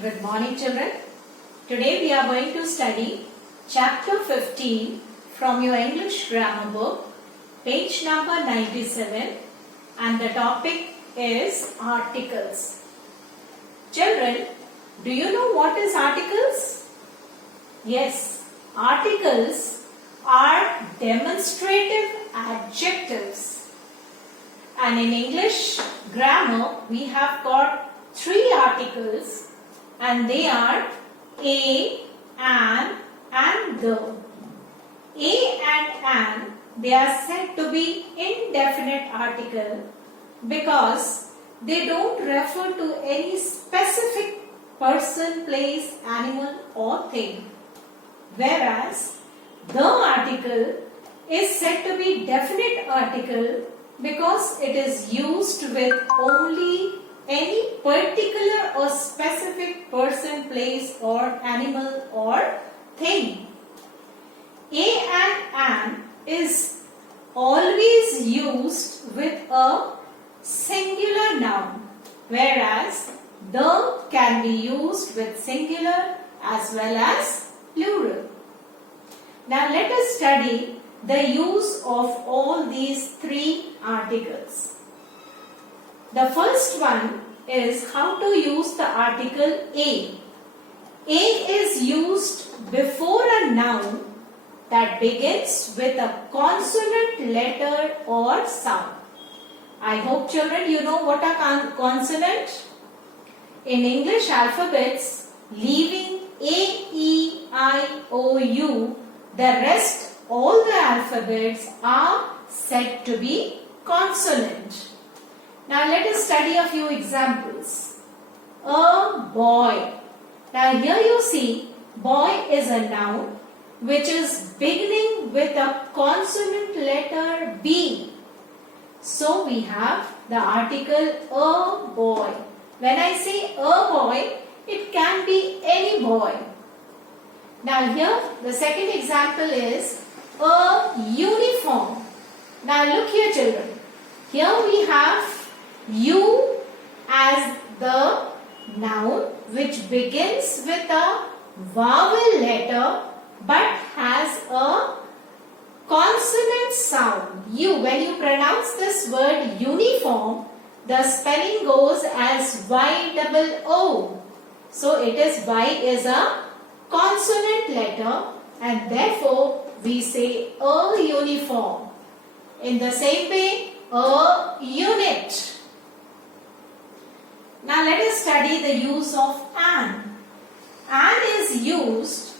Good morning, children. Today we are going to study chapter 15 from your English grammar book, page number 97, and the topic is articles. Children, do you know what is articles? Yes, articles are demonstrative adjectives. And in English grammar, we have got three articles, and they are a, and the. A and an, they are said to be indefinite article because they don't refer to any specific person, place, animal or thing. Whereas the article is said to be definite article because it is used with only any particular or specific person, place or animal or thing. A and an is always used with a singular noun, whereas the can be used with singular as well as plural. Now let us study the use of all these three articles. The first one is how to use the article a. A is used before a noun that begins with a consonant letter or sound. I hope children you know what a consonant. In English alphabets, leaving A, E, I, O, U, the rest all the alphabets are said to be consonant. Now let us study a few examples. A boy. Now here you see boy is a noun which is beginning with a consonant letter B. So we have the article a boy. When I say a boy, it can be any boy. Now here the second example is a uniform. Now look here children. Here we have U as the noun which begins with a vowel letter but has a consonant sound. U. When you pronounce this word uniform, the spelling goes as Y-O-O. So it is Y is a consonant letter and therefore we say a uniform. In the same way, a unit. Now let us study the use of an. An is used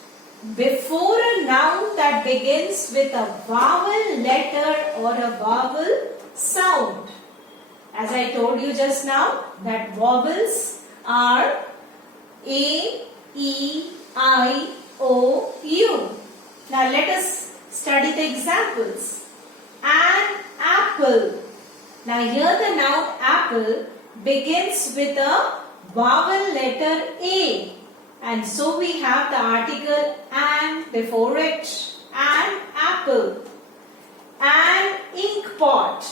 before a noun that begins with a vowel letter or a vowel sound. As I told you just now, that vowels are A, E, I, O, U. Now let us study the examples. An apple. Now here the noun apple begins with a vowel letter A, and so we have the article an before it. An apple. An ink pot.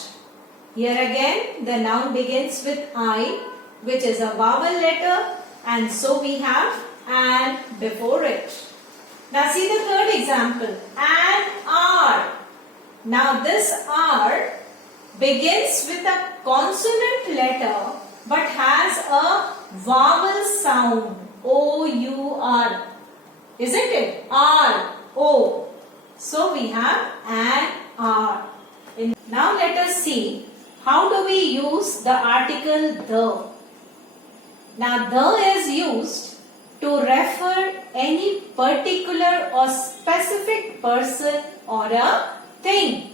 Here again the noun begins with I, which is a vowel letter, and so we have an before it. Now see the third example. An R. Now this R begins with a consonant letter but has a vowel sound O-U-R. Isn't it? R-O. So we have an R. Now let us see how do we use the article the. Now the is used to refer any particular or specific person or a thing.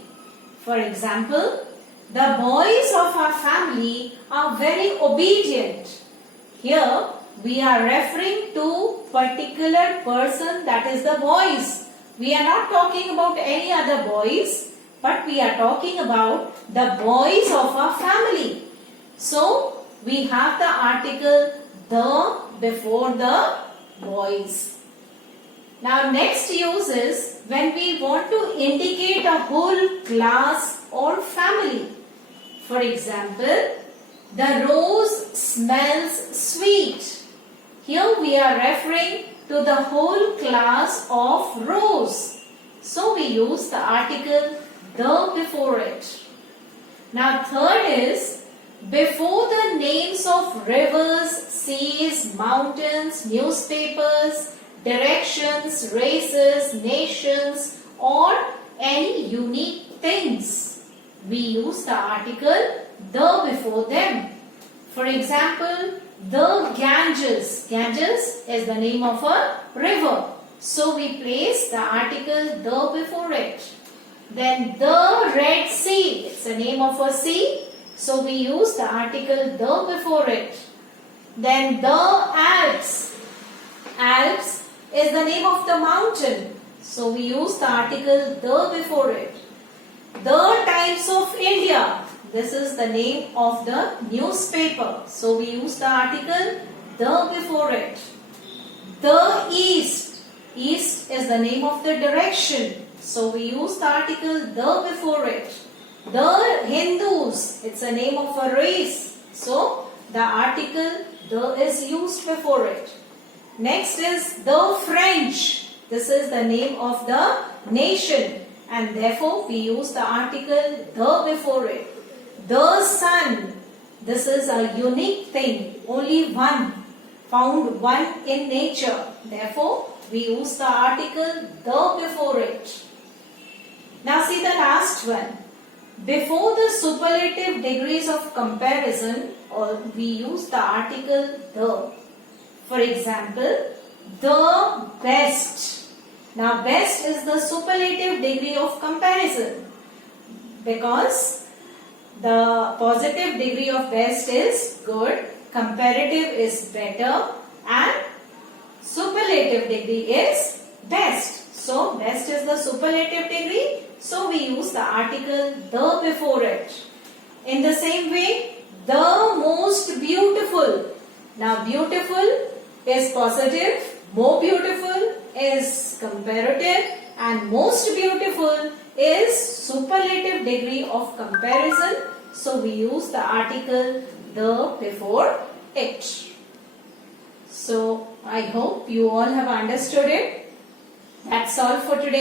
For example, the boys of our family are very obedient. Here we are referring to particular person, that is the boys. We are not talking about any other boys, but we are talking about the boys of our family. So we have the article the before the boys. Now next use is when we want to indicate a whole class or family. For example, the rose smells sweet. Here we are referring to the whole class of rose. So we use the article the before it. Now third is before the names of rivers, seas, mountains, newspapers, directions, races, nations or any unique things, we use the article the before them. For example, the Ganges. Ganges is the name of a river. So we place the article the before it. Then the Red Sea. It's the name of a sea. So we use the article the before it. Then the Alps. Alps is the name of the mountain. So we use the article the before it. The Times of India. This is the name of the newspaper. So we use the article the before it. The East. East is the name of the direction. So we use the article the before it. The Hindus. It's the name of a race. So the article the is used before it. Next is the French. This is the name of the nation. And therefore we use the article the before it. The sun. This is a unique thing. Only one. Found one in nature. Therefore we use the article the before it. Now see the last one. Before the superlative degrees of comparison, we use the article the. For example, the best. Now best is the superlative degree of comparison because the positive degree of best is good, comparative is better and superlative degree is best. So best is the superlative degree. So we use the article the before it. In the same way, the most beautiful. Now beautiful is positive, more beautiful is comparative and most beautiful is superlative degree of comparison. So we use the article the before it. So I hope you all have understood it. That's all for today.